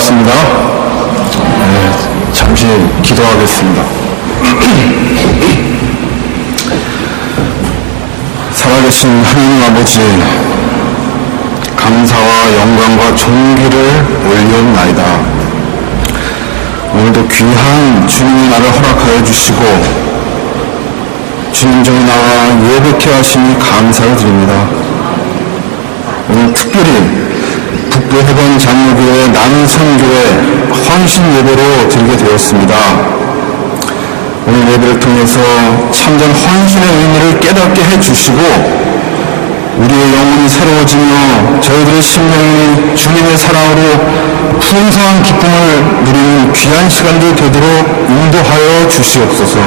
반갑습니다. 잠시 기도하겠습니다. 살아계신 하나님 아버지, 감사와 영광과 존귀를 올리옵나이다. 오늘도 귀한 주님이 나를 허락하여 주시고 주님 전에 나와 예배케 하시니 감사를 드립니다. 오늘 특별히 북부해변 장로교회 남성교회 헌신 예배로 드리게 되었습니다. 오늘 예배를 통해서 참전 헌신의 의미를 깨닫게 해주시고 우리의 영혼이 새로워지며 저희들의 심령이 주님의 사랑으로 풍성한 기쁨을 누리는 귀한 시간들 되도록 인도하여 주시옵소서.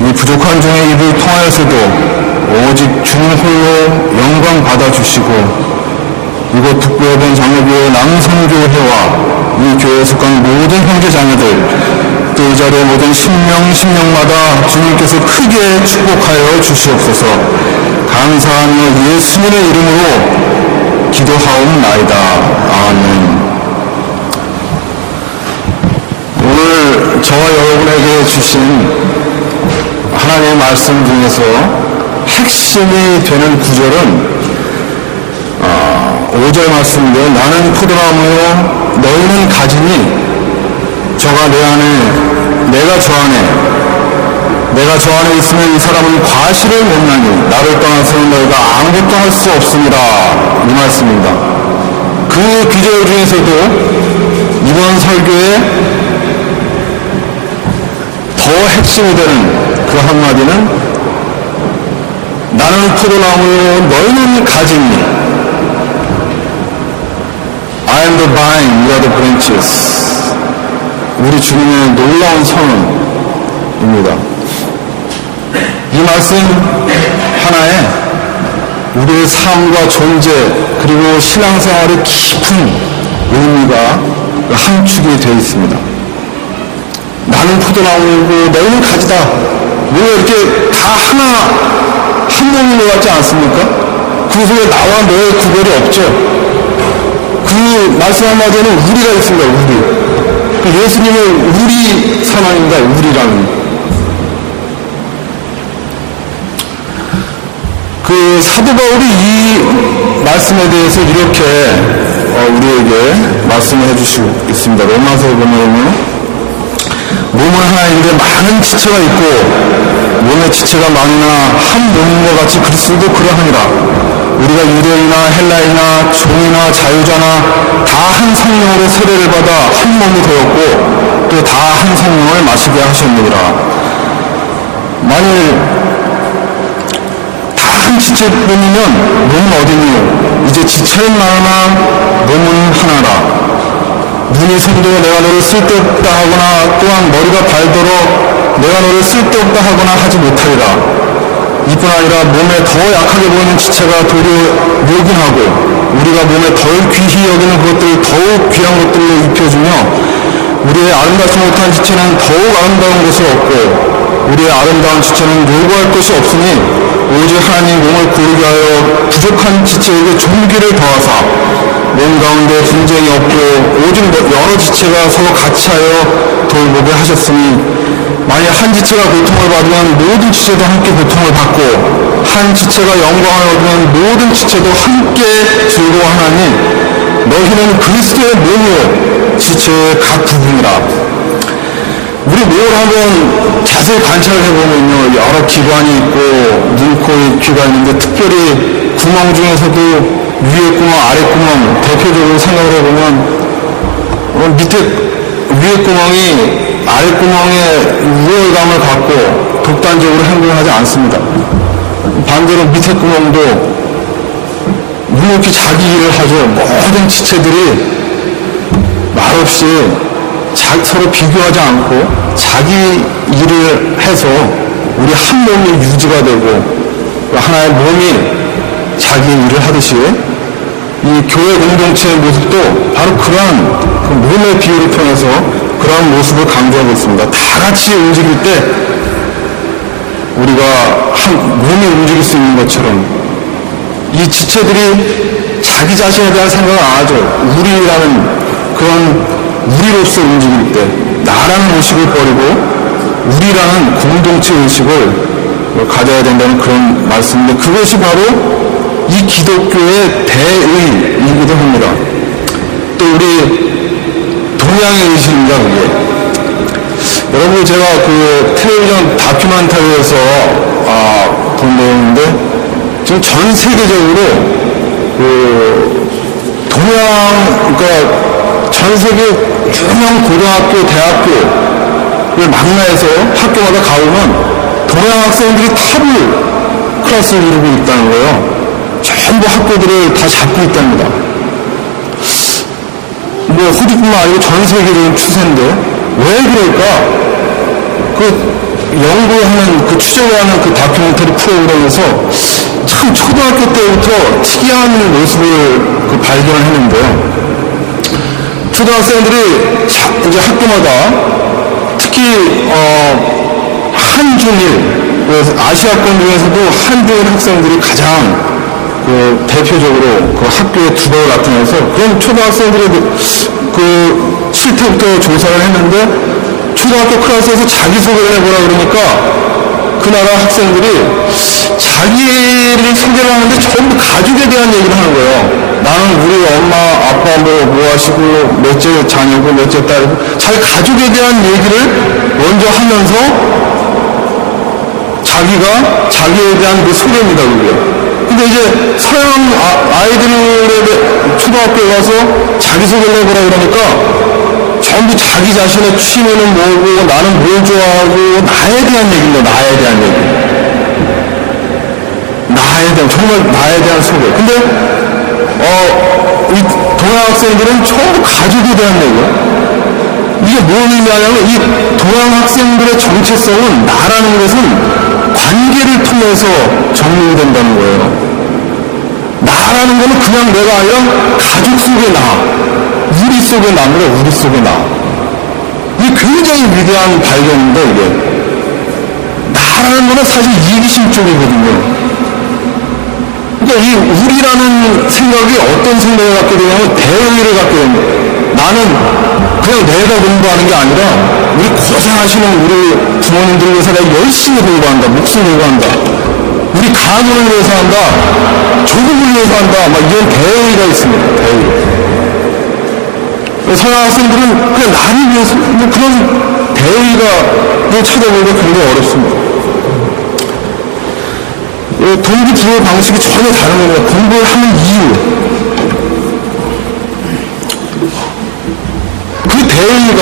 이 부족한 종의 입을 통하여서도 오직 주님 홀로 영광 받아주시고 이곳 북부해변 장로교회 남성교회와 이 교회에 속한 모든 형제자매들 또 이 자리의 모든 심령마다 주님께서 크게 축복하여 주시옵소서. 감사하며 예수님의 이름으로 기도하옵나이다. 아멘. 오늘 저와 여러분에게 주신 하나님의 말씀 중에서 핵심이 되는 구절은 5절 말씀인데요. 나는 포도나무요 너희는 가지니 저가 내 안에 내가 저 안에 있으면 이 사람은 과실을 못나니 나를 떠나서는 너희가 아무것도 할 수 없습니다. 이 말씀입니다. 그 구절 중에서도 이번 설교에 더 핵심이 되는 그 한마디는 나는 포도나무요 너희는 가지니 I am the vine, you are the branches. 우리 주님의 놀라운 선언입니다. 이 말씀 하나에 우리의 삶과 존재 그리고 신앙생활의 깊은 의미가 함축이 되어 있습니다. 나는 포도나무이고 너희는 가지다. 왜 이렇게 다 하나 한 몸인 것 같지 않습니까? 그 속에 나와 너의 구별이 없죠. 그 말씀 한마디에는 우리가 있습니다. 우리. 예수님은 우리 사랑입니다. 우리라는. 그 사도 바울이 이 말씀에 대해서 이렇게 우리에게 말씀을 해주시고 있습니다. 로마서에 보면 몸은 하나인데 많은 지체가 있고 몸의 지체가 많으나 한 몸인 것 같이 그리스도도 그러하니라. 우리가 유대인이나 헬라인이나 종이나 자유자나 다 한 성령으로 세례를 받아 한 몸이 되었고 또 다 한 성령을 마시게 하셨느니라. 만일 다 한 지체뿐이면 몸은 어디니요? 이제 지체는 많으나 몸은 하나라. 눈이 손도 내가 너를 쓸데없다 하거나 또한 머리가 발도록 내가 너를 쓸데없다 하거나 하지 못하리라. 이뿐 아니라 몸에 더 약하게 보이는 지체가 도리어 묘근하고 우리가 몸에 덜 귀히 여기는 그것들을 더욱 귀한 것들로 입혀주며 우리의 아름답지 못한 지체는 더욱 아름다운 것이 없고 우리의 아름다운 지체는 요구할 것이 없으니 오직 하나님 몸을 고르게 하여 부족한 지체에게 존귀를 더하사 몸 가운데 분쟁이 없고 오직 여러 지체가 서로 같이 하여 돌보게 하셨으니 만약 한 지체가 고통을 받으면 모든 지체도 함께 고통을 받고 한 지체가 영광을 얻으면 모든 지체도 함께 즐거워하나니 너희는 그리스도의 몸이요 지체의 각 부분이라. 우리 몸을 한번 자세히 관찰을 해보면요 여러 기관이 있고 눈, 코, 귀가 있는데 특별히 구멍 중에서도 위에 구멍, 아래 구멍 대표적으로 생각을 해보면 밑에 위에 구멍이 아랫구멍에 우월감을 갖고 독단적으로 행동하지 않습니다. 반대로 밑에 구멍도 묵묵히 자기 일을 하죠. 모든 지체들이 말없이 서로 비교하지 않고 자기 일을 해서 우리 한 몸이 유지가 되고 하나의 몸이 자기 일을 하듯이 이 교회 공동체의 모습도 바로 그러한 그 몸의 비유를 통해서 그러한 모습을 강조하고 있습니다. 다 같이 움직일 때 우리가 한 몸이 움직일 수 있는 것처럼 이 지체들이 자기 자신에 대한 생각을 안 하죠. 우리라는 그 그런 우리로서 움직일 때 나라는 의식을 버리고 우리라는 공동체 의식을 가져야 된다는 그런 말씀인데, 그것이 바로 이 기독교의 대의이기도 합니다. 또 우리 동양의 의식입니다. 그게 여러분, 제가 그 텔레비전 다큐멘터리에서 본 내용인데, 지금 전 세계적으로 그 동양, 그러니까 전 세계 유명 고등학교, 대학교를 망라해서 학교마다 가보면 동양 학생들이 탑을 클래스를 이루고 있다는 거예요. 전부 학교들을 다 잡고 있답니다. 뭐 호주뿐만 아니고 전 세계적인 추세인데 왜 그럴까? 그 연구하는, 그 취재하는 그 다큐멘터리 프로그램에서 참 초등학교 때부터 특이한 모습을 그 발견을 했는데요. 초등학생들이 이제 학교마다 특히 한중일, 아시아권 중에서도 한중일 학생들이 가장 그 대표적으로 그 학교에 두각을 나타내서, 그런 초등학생들의 그 실태부터 조사를 했는데, 초등학교 클래스에서 자기소개를 해보라 그러니까 그 나라 학생들이 자기를 소개를 하는데 전부 가족에 대한 얘기를 하는 거예요. 나는 우리 엄마, 아빠 뭐 하시고, 몇째 자녀고, 몇째 딸이고, 자기 가족에 대한 얘기를 먼저 하면서 자기가 자기에 대한 그 소개입니다, 그게. 근데 이제 서양 아이들의 초등학교에 가서 자기소개를 해보라 그러니까 전부 자기 자신의 취미는 뭐고, 나는 뭘 좋아하고, 나에 대한 얘기입니다. 나에 대한 얘기. 나에 대한, 정말 나에 대한 소개. 근데 이 동양 학생들은 전부 가족에 대한 얘기예요. 이게 뭔 의미냐면, 이 동양 학생들의 정체성은, 나라는 것은 관계를 통해서 정리된다는 거예요. 나라는 거는 그냥 내가 아니라 가족 속의 나, 우리 속의 나입니다. 우리 속의 나. 이게 굉장히 위대한 발견인데, 이게. 나라는 거는 사실 이기심 쪽이거든요. 그러니까 이 우리라는 생각이 어떤 생각을 갖게 되냐면 대의를 갖게 됩니다. 나는 그냥 내가 공부하는 게 아니라 우리 고생하시는 우리 부모님들을 위해서 내가 열심히 공부한다. 목숨 걸고 한다. 우리 가문을 위해서 한다. 조국을 위해서 한다. 막 이런 대의가 있습니다. 대의. 서양 학생들은 그냥 나를 위해서 뭐 그런 대의가 찾아보기가 굉장히 어렵습니다. 동기부여 방식이 전혀 다른 겁니다. 공부를 하는 이유. 그 대의가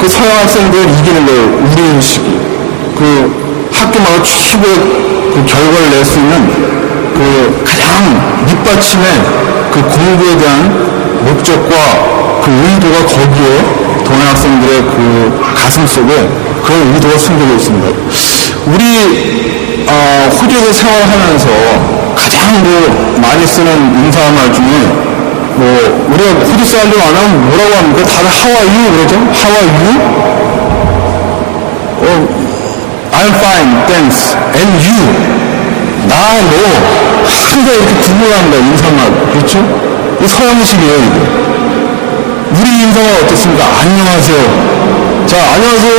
그 서양 학생들을 이기는 거예요. 우리 의식이. 그 학교마다 최고의 그 결과를 낼 수 있는 그 가장 밑받침의 그 공부에 대한 목적과 그 의도가 거기에 동양 학생들의 그 가슴 속에 그런 의도가 숨겨져 있습니다. 우리 호주에서 생활하면서 가장 많이 쓰는 인사말 중에 우리가 호주 사람들 안 하면 뭐라고 합니까? 다들 How are you? 그러죠? How are you? I'm fine, thanks. And you? 너 항상 이렇게 구분합니다. 인사말. 그렇죠? 이 서양식이에요, 이게. 우리 인사가 어떻습니까? 안녕하세요. 자, 안녕하세요.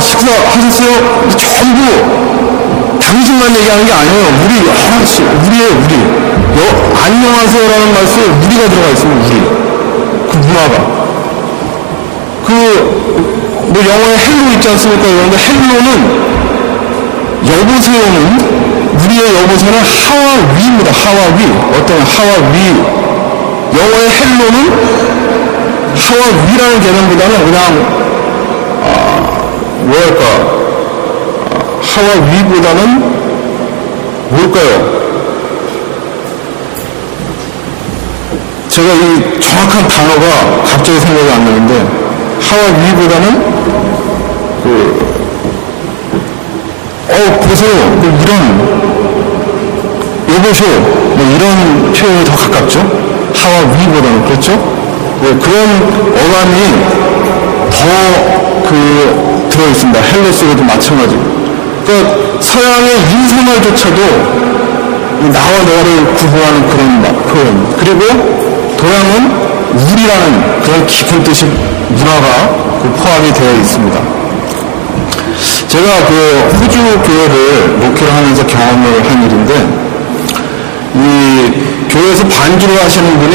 식사하셨어요? 전부 당신만 얘기하는 게 아니에요. 우리 여럿이, 우리예요. 안녕하세요라는 말씀에 우리가 들어가 있습니다. 우리. 그 문화가. 영어에 헬로 있지 않습니까? 그런데 헬로는, 여보세요는, 우리의 여보세요는 하와 위입니다. 하와 위. 어떤 하와 위. 영어의 헬로는 하와 위라는 개념보다는 그냥, 하와 위보다는 뭘까요? 제가 이 정확한 단어가 갑자기 생각이 안 나는데, 하와 위보다는 보세요. 여보세요. 이런 표현이 더 가깝죠? 하와 위보다는. 그렇죠? 그런 어감이 더 들어있습니다. 헬로 속에도 마찬가지고. 그러니까 서양의 인사말조차도 나와 너를 구분하는 그런 표현. 그리고 동양은 우리라는 그런 깊은 뜻이 문화가 포함이 되어 있습니다. 제가 그 호주 교회를 목회를 하면서 경험을 한 일인데, 이 교회에서 반주를 하시는 분이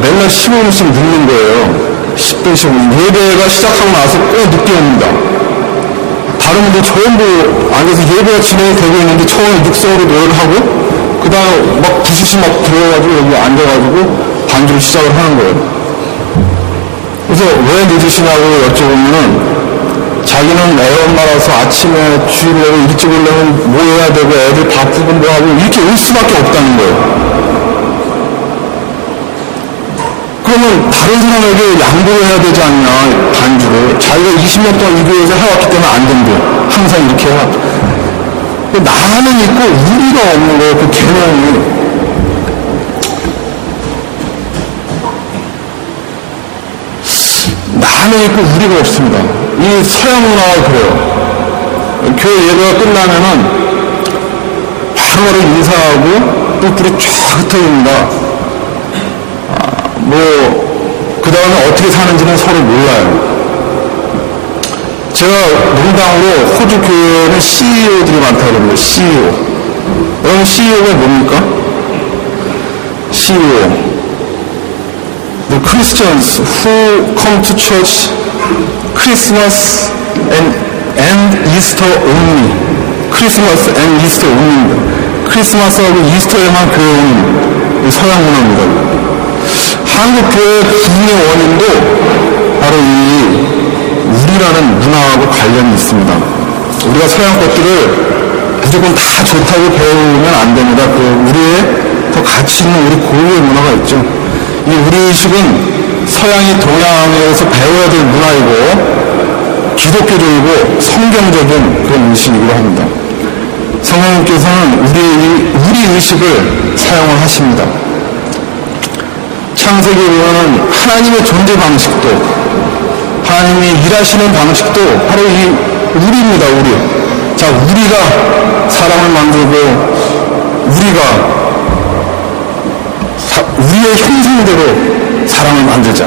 맨날 15분씩 늦는 거예요. 10분, 15분. 예배가 시작하고 나서 꼭 늦게 옵니다. 다른 분들 전부 안에서 예배가 진행이 되고 있는데 처음에 육성으로 노래를 하고, 그 다음에 막 부시시 막 들어가지고 여기 앉아가지고 반주를 시작을 하는 거예요. 그래서 왜 늦으시냐고 여쭤보면은, 자기는 애 엄마라서 아침에 주일날 일찍 오려면 뭐 해야 되고 애들 바쁘고 뭐 하고 이렇게 올 수밖에 없다는 거예요. 그러면 다른 사람에게 양보를 해야 되지 않냐, 반주를. 자기가 20년 동안 이 교회에서 해왔기 때문에 안 된대. 항상 이렇게 해야. 나는 있고 우리가 없는 거예요, 그 개념이. 나는 있고 우리가 없습니다. 이 서양 문화가 그래요. 교회 예배가 끝나면은 바로바로 인사하고 뿔뿔이 쫙 흩어집니다. 그 다음에 어떻게 사는지는 서로 몰라요. 제가 농담으로 호주 교회는 CEO들이 많다고 그럽니다. CEO. 여러분 CEO가 뭡니까? CEO. The Christians who come to church Christmas and Easter only. Christmas and Easter only. 크리스마스하고 이스터에만 교회 오는 서양 문화입니다. 한국 교회의 부흥의 원인도 바로 이 우리라는 문화하고 관련이 있습니다. 우리가 서양 것들을 무조건 다 좋다고 배우면 안 됩니다. 그 우리의 더 가치 있는 우리 고유의 문화가 있죠. 이 우리의식은 서양이 동양에서 배워야 될 문화이고 기독교적이고 성경적인 그런 의식이기도 합니다. 성령님께서는 우리 의식을 사용을 하십니다. 창세기에 보면 하나님의 존재 방식도, 하나님이 일하시는 방식도 바로 이 우리입니다. 우리. 자, 우리가 사람을 만들고 우리의 형상대로 사람을 만들자.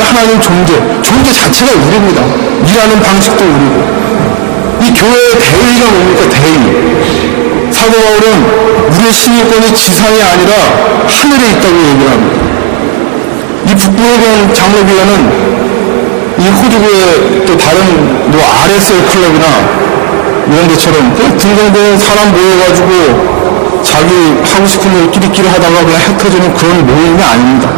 하나님 존재 자체가 우리입니다. 일하는 방식도 우리고. 이 교회의 대의가 뭡니까? 대의. 사도 바울은 우리의 신유권이 지상이 아니라 하늘에 있다고 얘기를 합니다. 이 북부해변 장로교회는 이 호주교회 또 다른 RSL 클럽이나 이런 데처럼 등등등 사람 모여가지고 자기 하고 싶은 걸 끼리끼리 하다가 그냥 흩어지는 그런 모임이 아닙니다.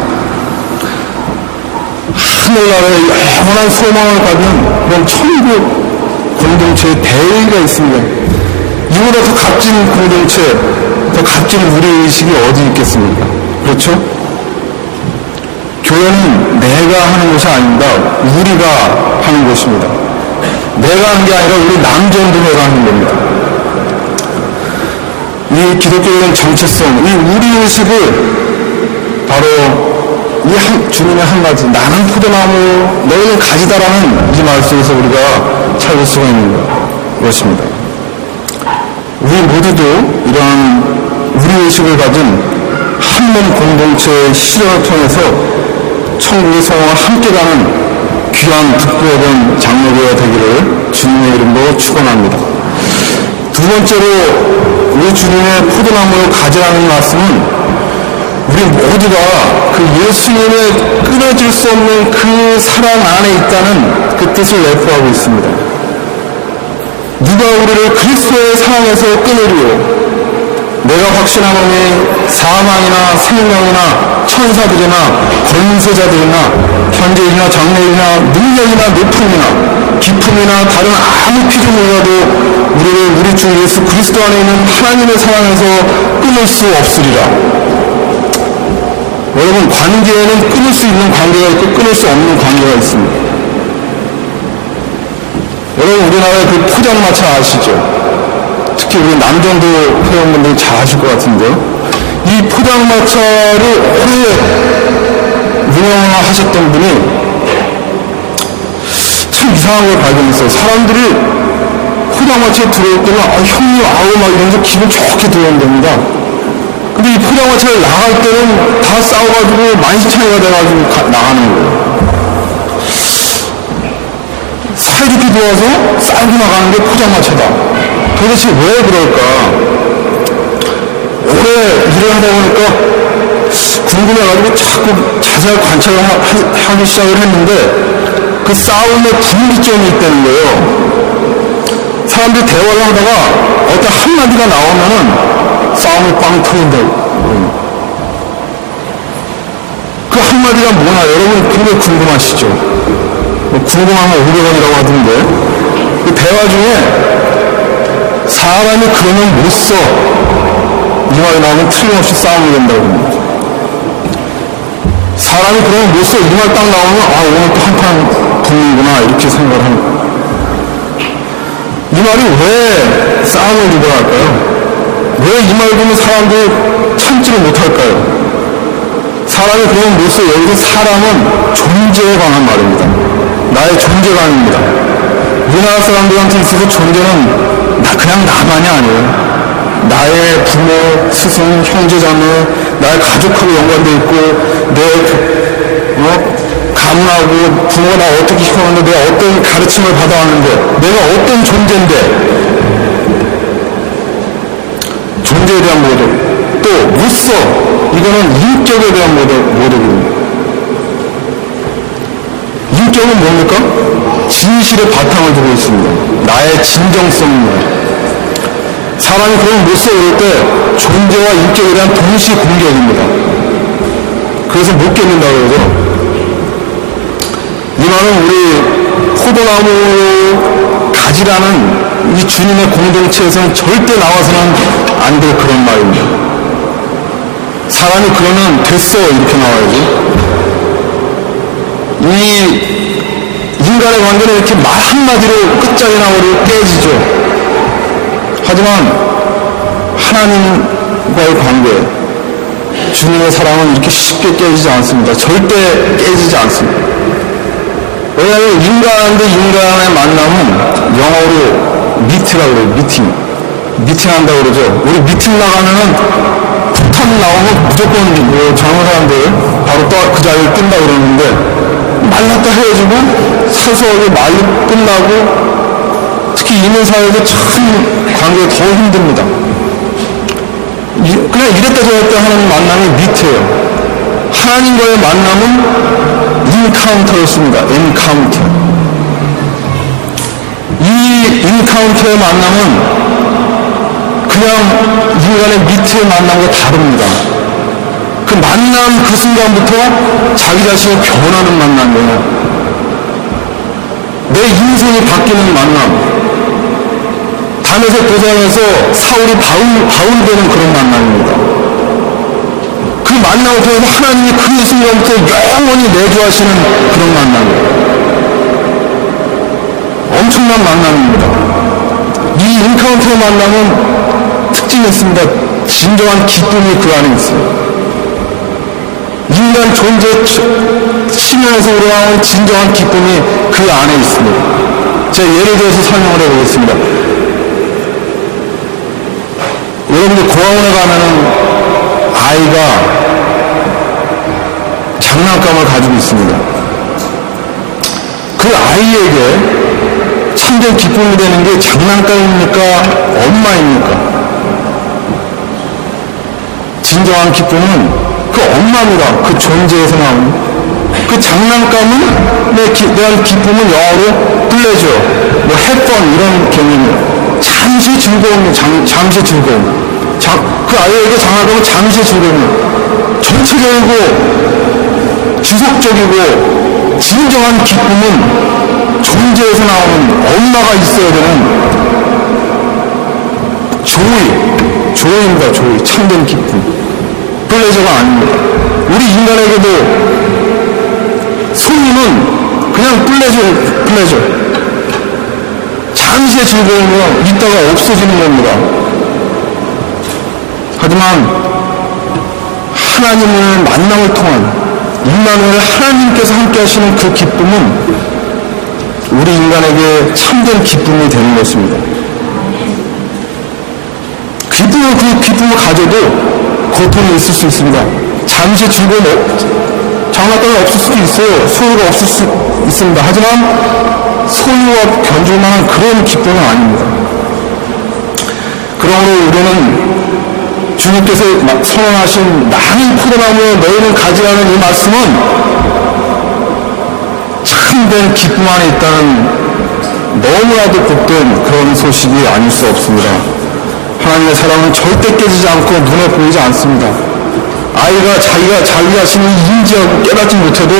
하늘나라에 영원한 소망을 갖는 그런 천국 공동체의 대의가 있습니다. 이보다 더 값진 공동체, 더 값진 우리의식이 어디 있겠습니까? 그렇죠? 교회는 내가 하는 것이 아닙니다. 우리가 하는 것입니다. 내가 하는 게 아니라 우리 남전도회가 하는 겁니다. 이 기독교적인 정체성, 이 우리의식을 바로 이 주님의 한마디, 나는 포도나무, 너희는 가지다라는 이 말 속에서 우리가 찾을 수가 있는 것입니다. 우리 모두도 이런 우리의식을 가진 한 몸 공동체의 실현을 통해서 천국의 성화와 함께 가는 귀한 북부해변 장로교회가 되기를 주님의 이름으로 축원합니다. 두 번째로 우리 주님의 포도나무를 가지라는 말씀은 우리 모두가 그 예수님의 끊어질 수 없는 그 사랑 안에 있다는 그 뜻을 내포하고 있습니다. 누가 우리를 그리스도의 사랑에서 끊으리요? 내가 확신하노니 사망이나 생명이나 천사들이나 권세자들이나 현재이나 장래이나 능력이나 높음이나 기품이나 다른 아무 피조물이라도 우리를 우리 주 예수 그리스도 안에 있는 하나님의 사랑에서 끊을 수 없으리라. 여러분, 관계에는 끊을 수 있는 관계가 있고 끊을 수 없는 관계가 있습니다. 여러분, 우리나라의 그 포장마차 아시죠? 특히 우리 남정도 회원분들이 잘 아실 것 같은데요. 이 포장마차를 오래 운영하셨던 분이 참 이상한 걸 발견했어요. 사람들이 포장마차에 들어올 때는 형님 아우 막 이러면서 기분 좋게 들어온답니다. 근데 이 포장마차를 나갈 때는 다 싸워가지고 만신창이가 돼가지고 나가는 거예요. 사이좋게 도와서 싸우고 나가는 게 포장마차다. 도대체 왜 그럴까? 오래 일을 하다 보니까 궁금해가지고 자꾸 자세히 관찰을 하기 시작을 했는데 그 싸움의 분기점이 있다는 거예요. 사람들이 대화를 하다가 어떤 한마디가 나오면은 싸움이 빵 터진다고. 그 한마디가 뭐나 여러분 굉장히 궁금하시죠? 궁금하면 500원이라고 하던데 그 대화 중에 사람이 그러면 못 써. 이 말이 나오면 틀림없이 싸움이 된다고. 사람이 그러면 못 써. 이 말 딱 나오면 오늘 또 한판 붙는구나 이렇게 생각을 합니다. 이 말이 왜 싸움을 유발할까요? 왜 이 말 보면 사람들이 참지를 못할까요? 사람이 그러면 못 써. 여기서 사람은 존재에 관한 말입니다. 나의 존재감입니다. 우리나라 사람들한테 있어서 존재는 그냥 나만이 아니에요. 나의 부모, 스승, 형제자매, 나의 가족하고 연관되어 있고, 내 가문하고 부모가 나 어떻게 키웠는데, 내가 어떤 가르침을 받아왔는데, 내가 어떤 존재인데, 존재에 대한 모독, 또 못 써. 이거는 인격에 대한 모독입니다. 인격은 뭡니까? 진실의 바탕을 두고 있습니다. 나의 진정성입니다. 사람이 그런 못 써 이럴 때 존재와 인격에 대한 동시 공격입니다. 그래서 못 견딘다고 그러죠. 이 말은 우리 포도나무 가지라는 이 주님의 공동체에서는 절대 나와서는 안 될 그런 말입니다. 사람이 그러면 됐어 이렇게 나와야지. 이 인간의 관계는 이렇게 말 한마디로 끝장이 나버리고 깨지죠. 하지만 하나님과의 관계, 주님의 사랑은 이렇게 쉽게 깨지지 않습니다. 절대 깨지지 않습니다. 왜냐하면 인간 대 인간의 만남은 영어로 미트라고 그래요. 미팅한다고 그러죠. 우리 미팅 나가면은 폭탄 나오면 무조건 젊은 사람들 바로 또 그 자리를 뜬다 그러는데 말랐다 헤어지고 사소하게 말로 끝나고 특히 이민 사회에서 참 관계가 더 힘듭니다. 그냥 이랬다 저랬다 하는 만남이 미트예요. 하나님과의 만남은 인카운터였습니다. 인카운터. 이 인카운터의 만남은 그냥 인간의 미트의 만남과 다릅니다. 그 만남 그 순간부터 자기 자신이 변하는 만남이에요. 내 인생이 바뀌는 만남. 다메섹 도상에서 사울이 바울되는 그런 만남입니다. 그 만남을 통해서 하나님이 그 순간부터 영원히 내주하시는 그런 만남이에요. 엄청난 만남입니다. 이 인카운트의 만남은 특징이 있습니다. 진정한 기쁨이 그 안에 있어요. 인간 존재 치면에서 우러나오는 진정한 기쁨이 그 안에 있습니다. 제가 예를 들어서 설명을 해보겠습니다. 여러분들 고아원에 가면은 아이가 장난감을 가지고 있습니다. 그 아이에게 참된 기쁨이 되는 게 장난감입니까? 엄마입니까? 진정한 기쁨은 그 엄마입니다. 그 존재에서 나오는 그 장난감은 대한 기쁨은 영어로 플레저, have fun 이런 개념이에요. 잠시 즐거움, 잠시 즐거움. 그 아이에게 장난감은 잠시 즐거움. 전체적이고 지속적이고 진정한 기쁨은 존재에서 나오는 엄마가 있어야 되는 조이입니다. 조이. 참된 기쁨. 플레저가 아닙니다. 우리 인간에게도 손님은 그냥 플레저. 잠시의 즐거움은 있다가 없어지는 겁니다. 하지만 하나님을 만남을 통한 임마누엘 하나님께서 함께 하시는 그 기쁨은 우리 인간에게 참된 기쁨이 되는 것입니다. 그 기쁨을 가져도 고통이 있을 수 있습니다. 잠시 즐거움, 장난감이 없을 수도 있어요. 소유가 없을 수 있습니다. 하지만 소유와 견줄 만한 그런 기쁨은 아닙니다. 그러므로 우리는 주님께서 선언하신 나는 포도나무에 너희는 가지라는 이 말씀은 참된 기쁨 안에 있다는 너무나도 복된 그런 소식이 아닐 수 없습니다. 하나님의 사랑은 절대 깨지지 않고 눈에 보이지 않습니다. 아이가 자기 자신을 인지하고 깨닫지 못해도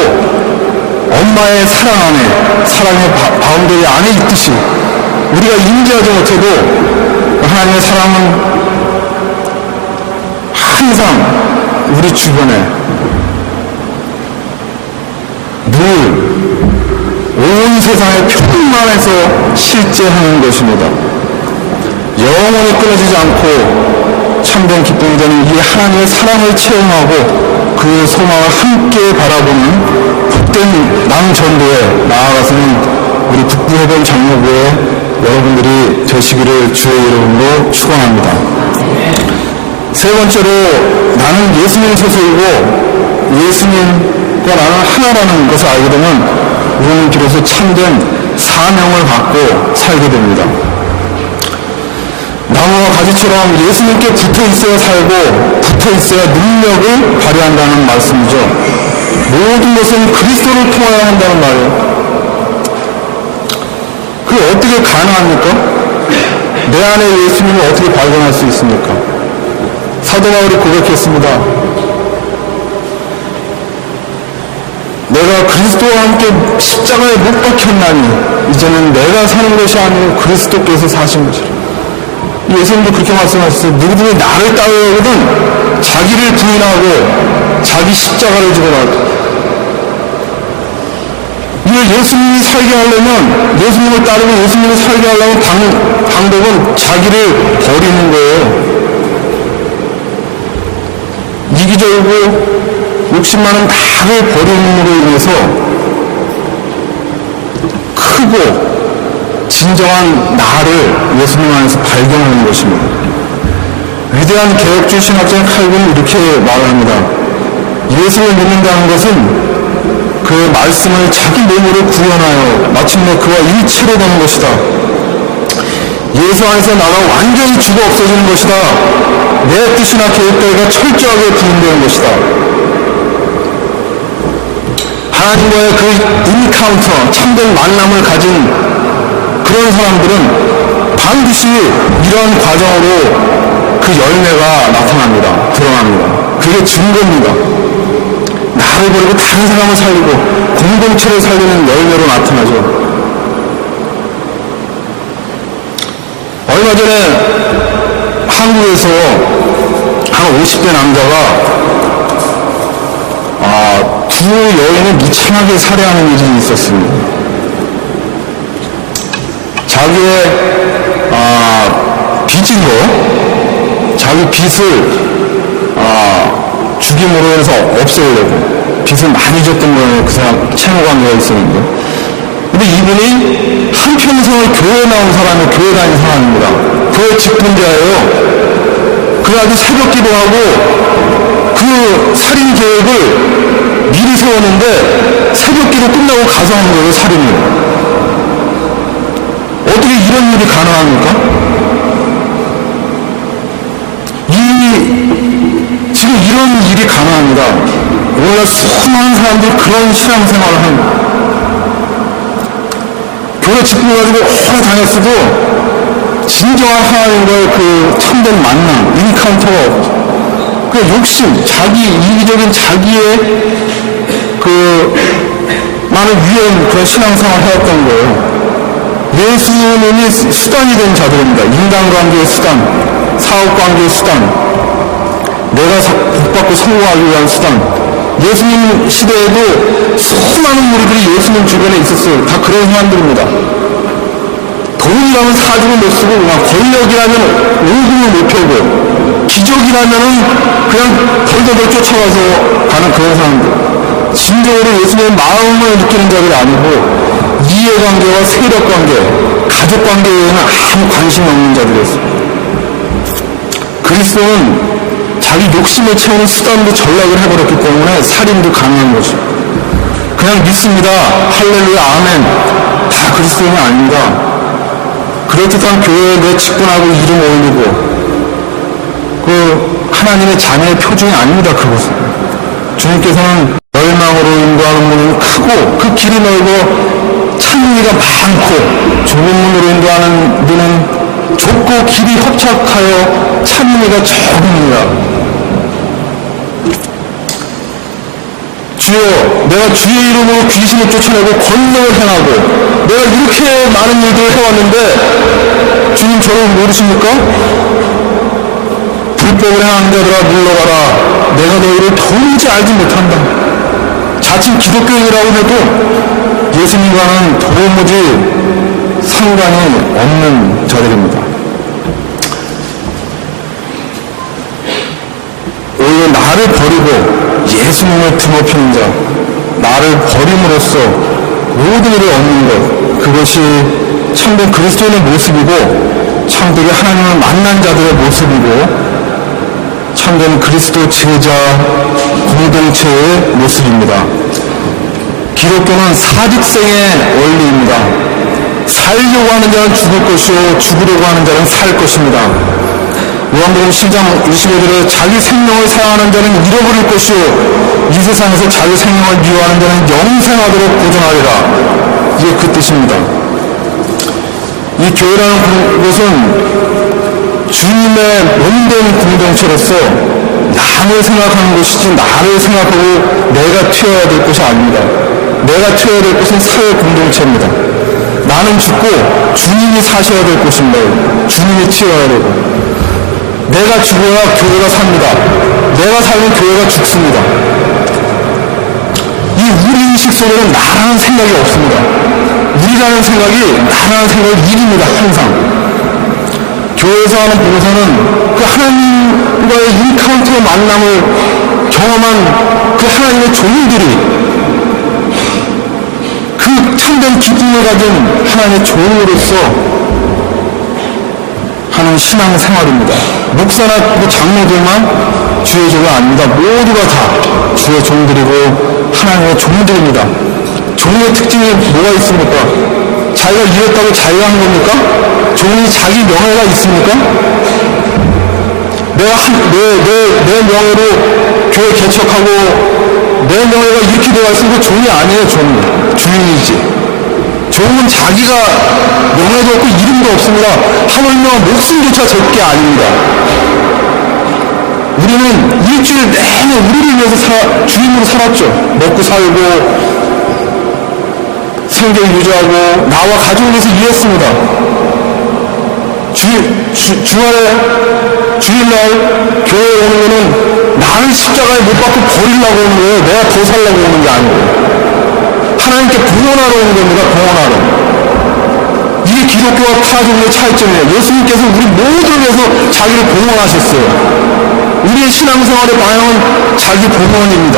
엄마의 사랑 안에, 사랑의 바운더리 안에 있듯이 우리가 인지하지 못해도 하나님의 사랑은 항상 우리 주변에 늘 온 세상의 평만에서 실제하는 것입니다. 영원히 끊어지지 않고 참된 기쁨이 되는 이 하나님의 사랑을 체험하고 그 소망을 함께 바라보는 복된 남전도에 나아가서는 우리 북부해변 장로부의 여러분들이 되시기를 주의 이름으로 축원합니다. 세 번째로 나는 예수님 소속이고 예수님과 나는 하나라는 것을 알게 되면 우리는 비로소 참된 사명을 갖고 살게 됩니다. 나무와 가지처럼 예수님께 붙어 있어야 살고 붙어 있어야 능력을 발휘한다는 말씀이죠. 모든 것은 그리스도를 통하여 한다는 말이에요. 그게 어떻게 가능합니까? 내 안에 예수님을 어떻게 발견할 수 있습니까? 사도 바울이 고백했습니다. 내가 그리스도와 함께 십자가에 못 박혔나니 이제는 내가 사는 것이 아니고 그리스도께서 사신 것이라. 예수님도 그렇게 말씀하셨어요. 누구든지 나를 따르거든 자기를 부인하고 자기 십자가를 지고 나왔다. 이걸 예수님이 살게 하려면, 예수님을 따르고 예수님을 살게 하려면 방법은 자기를 버리는 거예요. 이기적이고 욕심 많은 나를 버림으로 인해서 크고 진정한 나를 예수님 안에서 발견하는 것입니다. 위대한 개혁주의 신학자인 칼빈은 이렇게 말합니다. 예수를 믿는다는 것은 그 말씀을 자기 몸으로 구현하여 마침내 그와 일체로 되는 것이다. 예수 안에서 나가 완전히 죽어 없어지는 것이다. 내 뜻이나 계획대로가 철저하게 부인되는 것이다. 하나님과의 그 인카운터, 참된 만남을 가진 그런 사람들은 반드시 이런 과정으로 그 열매가 나타납니다. 드러납니다. 그게 증거입니다. 나를 버리고 다른 사람을 살리고 공동체를 살리는 열매로 나타나죠. 얼마 전에 한국에서 한 50대 남자가 두 여인을 미창하게 살해하는 일이 있었습니다. 자기의 빚인 거, 자기 빚을 죽임으로 해서 없애려고 빚을 많이 졌던 거예요. 그 사람 채무관계가 있었는데. 근데 이분이 한평생을 교회 나온 사람이 교회 다닌 사람입니다. 교회 직분자예요. 그래가지고 새벽 기도하고 그 살인 계획을 미리 세웠는데 새벽 기도 끝나고 가서 한 거예요. 살인을. 어떻게 이런 일이 가능합니까? 지금 이런 일이 가능합니다. 오늘날 수많은 사람들이 그런 신앙생활을 합니다. 교회 직분 가지고 오래 다녔어도 진정한 하나님과의 그 참된 만남, 인카운터가 없죠. 그 욕심, 자기 이기적인 자기의 그 많은 위험 그런 신앙생활을 해왔던 거예요. 예수님이 수단이 된 자들입니다. 인간관계의 수단, 사업관계의 수단, 내가 복받고 성공하기 위한 수단. 예수님 시대에도 수많은 무리들이 예수님 주변에 있었어요. 다 그런 사람들입니다. 돈이라면 사주를 못 쓰고 그냥 권력이라면 오금을 못 펴고 기적이라면은 그냥 덜덜덜 쫓아가서 가는 그런 사람들. 진정으로 예수님의 마음을 느끼는 자들이 아니고 이해관계와 세력관계, 가족관계에는 아무 관심이 없는 자들이었습니다. 그리스도는 자기 욕심을 채우는 수단도 전락을 해버렸기 때문에 살인도 가능한 거죠. 그냥 믿습니다. 할렐루야, 아멘. 다 그리스도인이 아닙니다. 그럴듯한 교회에 내 직분하고 이름 올리고 그 하나님의 자녀의 표준이 아닙니다. 그것은 주님께서는 멸망으로 인도하는 문은 크고 그 길이 넓고 찬미가 많고 좁은 문으로 인도하는 문은 좁고 길이 협착하여 찬미가 적습니다. 주여, 내가 주의 이름으로 귀신을 쫓아내고 권능을 행하고 내가 이렇게 많은 일들을 해왔는데 주님 저를 모르십니까? 불법을 행하는 자들아 물러가라. 내가 너희를 도무지 알지 못한다. 자칭 기독교인이라고 해도 예수님과는 도무지 상관이 없는 자들입니다. 오히려 나를 버리고 예수님을 드높이는 자, 나를 버림으로써 모든 일을 얻는 것, 그것이 참된 그리스도인의 모습이고 참되게 하나님을 만난 자들의 모습이고 참된 그리스도 제자 공동체의 모습입니다. 기독교는 사직생의 원리입니다. 살려고 하는 자는 죽을 것이요 죽으려고 하는 자는 살 것입니다. 요한복음 10장 25절에 자기 생명을 사랑하는 자는 잃어버릴 것이요 이 세상에서 자기 생명을 미워하는 자는 영생하도록 보존하리라. 이게 그 뜻입니다. 이 교회라는 것은 주님의 몸된 공동체로서 남을 생각하는 것이지 나를 생각하고 내가 튀어야 될 것이 아닙니다. 내가 튀어야 될 것은 사회 공동체입니다. 나는 죽고 주님이 사셔야 될 것입니다. 주님이 튀어야 되고 내가 죽어야 교회가 삽니다. 내가 살면 교회가 죽습니다. 이 우리인식 속에는 나라는 생각이 없습니다. 우리라는 생각이 나라는 생각을 이깁니다. 항상 교회에서 하는 봉사는 그 하나님과의 인카운트의 만남을 경험한 그 하나님의 종들이 그 참된 기쁨을 가진 하나님의 종으로서 하는 신앙생활입니다. 목사나 그 장로들만 주의 종이 아닙니다. 모두가 다 주의 종들이고 하나님의 종들입니다. 종의 특징이 뭐가 있습니까? 자기가 이랬다고 자기가 한 겁니까? 종이 자기 명예가 있습니까? 내 명예로 교회 개척하고 내 명예가 이렇게 되어 있으면 종이 아니에요. 주인이지. 종은 자기가 명예도 없고 이름도 없습니다. 하물며 목숨조차 제게 아닙니다. 우리는 일주일 내내 우리를 위해서 주인으로 살았죠. 먹고 살고 생계 유지하고 나와 가족을 위해서 일했습니다. 주일날 교회에 오는 거는 나를 십자가에 못 박고 버리려고 오는 거예요. 내가 더 살려고 오는 게 아니고 하나님께 봉헌하러 오는 겁니다. 봉헌하러. 이게 기독교와 타종의 차이점이에요. 예수님께서 우리 모두를 위해서 자기를 봉헌하셨어요. 우리의 신앙생활의 방향은 자기 봉헌입니다.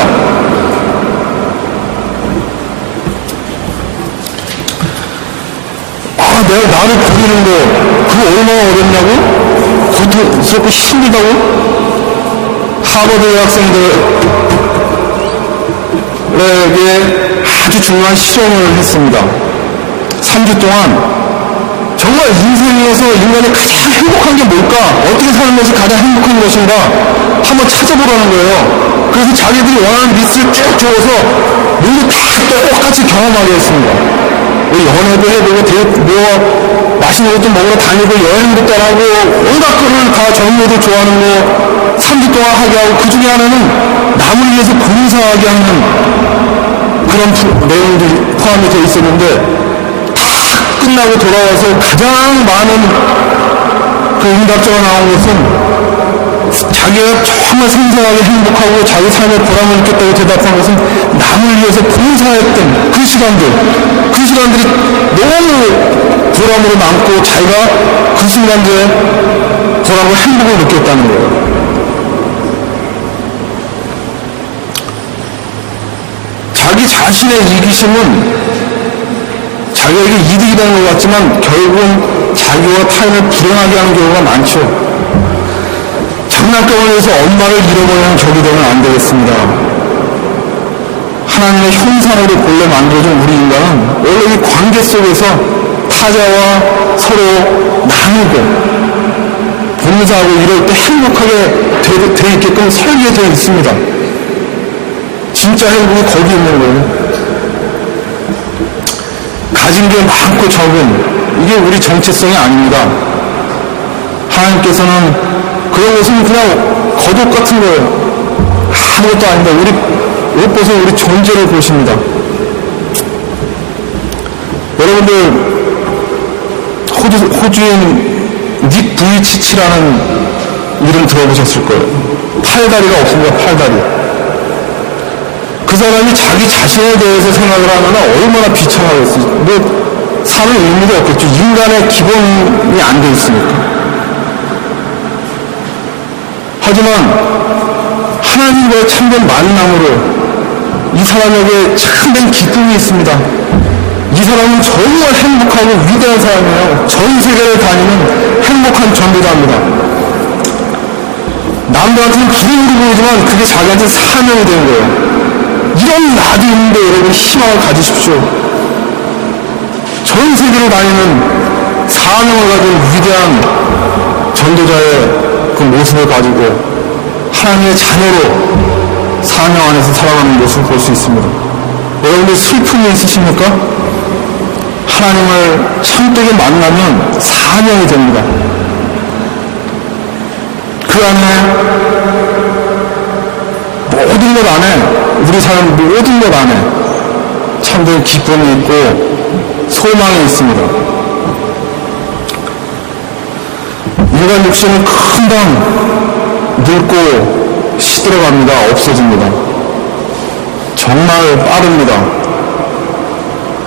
내가 나를 버리는 거 그거 얼마나 어렵냐고? 고통스럽고 힘들다고? 하버드 학생들에게 아주 중요한 실험을 했습니다. 3주 동안 정말 인생에서 인간이 가장 행복한 게 뭘까? 어떻게 사는 것이 가장 행복한 것인가? 한번 찾아보라는 거예요. 그래서 자기들이 원하는 리스트를 쭉 적어서 모두 다 똑같이 경험하게 했습니다. 연애도 해보고 맛있는 것도 먹으러 다니고 여행도 떠나고 온갖 거를 다 젊은이들 좋아하는 거 3주 동안 하게 하고 그 중에 하나는 남을 위해서 봉사하게 하는 그런 내용들이 포함이 되어 있었는데 다 끝나고 돌아와서 가장 많은 그 응답자가 나온 것은 자기가 정말 생생하게 행복하고 자기 삶의 보람을 느꼈다고 대답한 것은 남을 위해서 봉사했던 그 시간들이 너무 보람으로 남고 자기가 그 순간들에 보람과 행복을 느꼈다는 거예요. 자기 자신의 이기심은 자기에게 이득이 되는 것 같지만 결국은 자기와 타인을 불행하게 하는 경우가 많죠. 장난감을 위해서 엄마를 잃어버리는 격이 되면 안 되겠습니다. 하나님의 형상으로 본래 만들어준 우리 인간은 원래 이 관계 속에서 타자와 서로 나누고 봉사하고 이럴 때 행복하게 돼 있게끔 설계되어 있습니다. 진짜 행복이 거기 있는 거예요. 가진 게 많고 적은 이게 우리 정체성이 아닙니다. 하나님께서는 그런 것은 그냥 겉옷 같은 거예요. 아무것도 아닙니다. 우리 옷 벗은 우리 존재를 보십니다. 여러분들 호주인 닉 부이치치라는 이름 들어보셨을 거예요. 팔다리가 없습니다. 팔다리. 그 사람이 자기 자신에 대해서 생각을 하면 얼마나 비참하겠어요. 뭐 사는 의미도 없겠죠. 인간의 기본이 안 돼 있으니까. 하지만 하나님과의 참된 만남으로 이 사람에게 참된 기쁨이 있습니다. 이 사람은 정말 행복하고 위대한 사람이에요. 전 세계를 다니는 행복한 전도자입니다. 남들한테는 불행으로 보이지만 그게 자기한테 사명이 된 거예요. 이런 나도 있는데 여러분 희망을 가지십시오. 전 세계를 다니는 사명을 가진 위대한 전도자의 그 모습을 가지고 하나님의 자녀로 사명 안에서 살아가는 모습을 볼 수 있습니다. 여러분들 슬픔이 있으십니까? 하나님을 참되게 만나면 사명이 됩니다. 그 안에 모든 것 안에 우리 삶 모든 것 안에 참된 기쁨이 있고 소망이 있습니다. 인간 육신은 금방 늙고 시들어갑니다. 없어집니다. 정말 빠릅니다.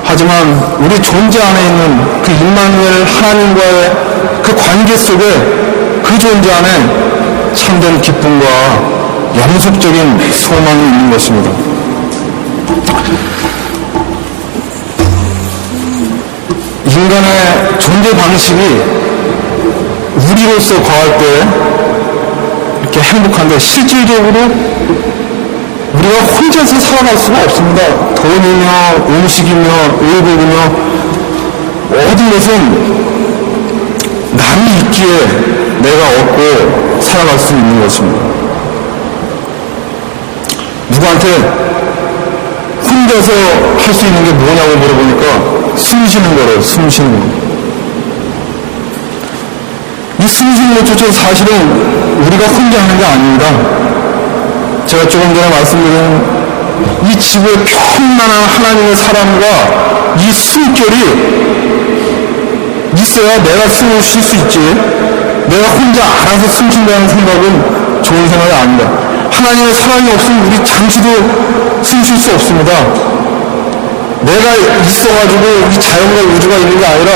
하지만 우리 존재 안에 있는 그 임마누엘 하나님과의 그 관계 속에 그 존재 안에 참된 기쁨과 영속적인 소망이 있는 것입니다. 인간의 존재 방식이 우리로서 거할 때 이렇게 행복한데 실질적으로 우리가 혼자서 살아갈 수가 없습니다. 돈이며 음식이며 의복이며 모든 것은 남이 있기에 내가 얻고 살아갈 수 있는 것입니다. 누구한테 혼자서 할 수 있는 게 뭐냐고 물어보니까 숨 쉬는 거래요. 숨 쉬는 거. 이 숨 쉬는 것조차 사실은 우리가 혼자 하는 게 아닙니다. 제가 조금 전에 말씀드린 이 지구의 편만한 하나님의 사람과 이 숨결이 있어야 내가 숨을 쉴 수 있지. 내가 혼자 알아서 숨 쉰다는 생각은 좋은 생각이 아닙니다. 하나님의 사랑이 없으면 우리 잠시도 숨 쉴 수 없습니다. 내가 있어가지고 이 자연과 우주가 있는 게 아니라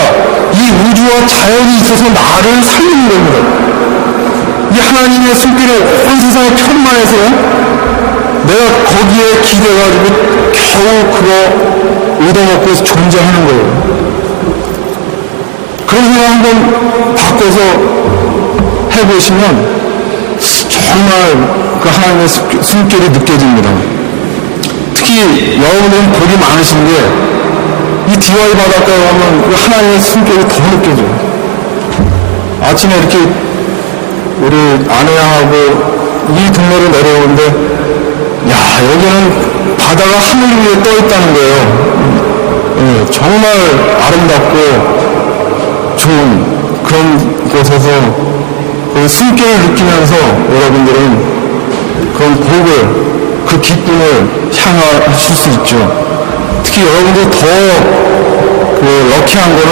이 우주와 자연이 있어서 나를 살리는 겁니다. 이 하나님의 손길이 온 세상에 편만해서 내가 거기에 기대가지고 겨우 그거 얻어먹고 존재하는 거예요. 그런 생각 한번 바꿔서 해보시면 정말 그 하나님의 숨결이 느껴집니다. 특히 여러분들은 복이 많으신 게 이 디와이 바닷가에 가면 그 하나님의 숨결이 더 느껴져요. 아침에 이렇게 우리 아내하고 이 동네로 내려오는데 야 여기는 바다가 하늘 위에 떠 있다는 거예요. 네, 정말 아름답고 좋은 그런 곳에서 그 숨결을 느끼면서 여러분들은 그런 복을 그 기쁨을 향하실 수 있죠. 특히 여러분들 더 그 럭키한 거는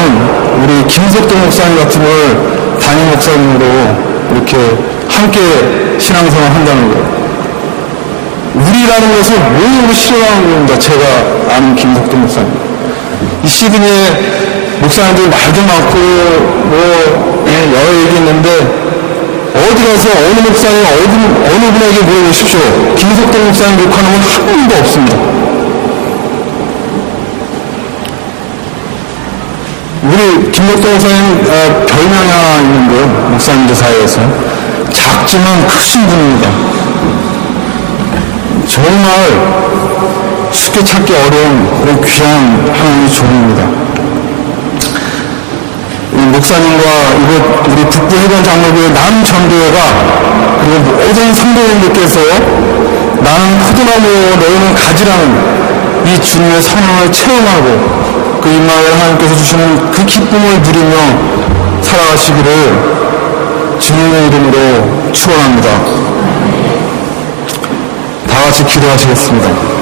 우리 김석동 목사님 같은 걸 담임 목사님으로 이렇게 함께 신앙생활 한다는 거예요. 우리라는 것을 모두로 실현하는 겁니다. 제가 아는 김석동 목사님. 이 시드니에 목사님들 말도 많고 여러 얘기 있는데 어디 가서 어느 목사님 어느 분에게 물어보십시오. 김석동 목사님 욕하는 건 한 분도 없습니다. 우리 김덕동 목사님 별명이 하나 있는데요. 목사님들 사이에서 작지만 크신 분입니다. 정말 쉽게 찾기 어려운 그런 귀한 하나님의 종입니다. 목사님과 이곳 우리 북부 해변 장로교회 남전도회가 그리고 모든 성도님들께서 나는 포도나무 너희는 가지라는 이 주님의 선언을 체험하고 그 임마을 하나님께서 주시는 그 기쁨을 누리며 살아가시기를 주님의 이름으로 축원합니다. 다 같이 기도하시겠습니다.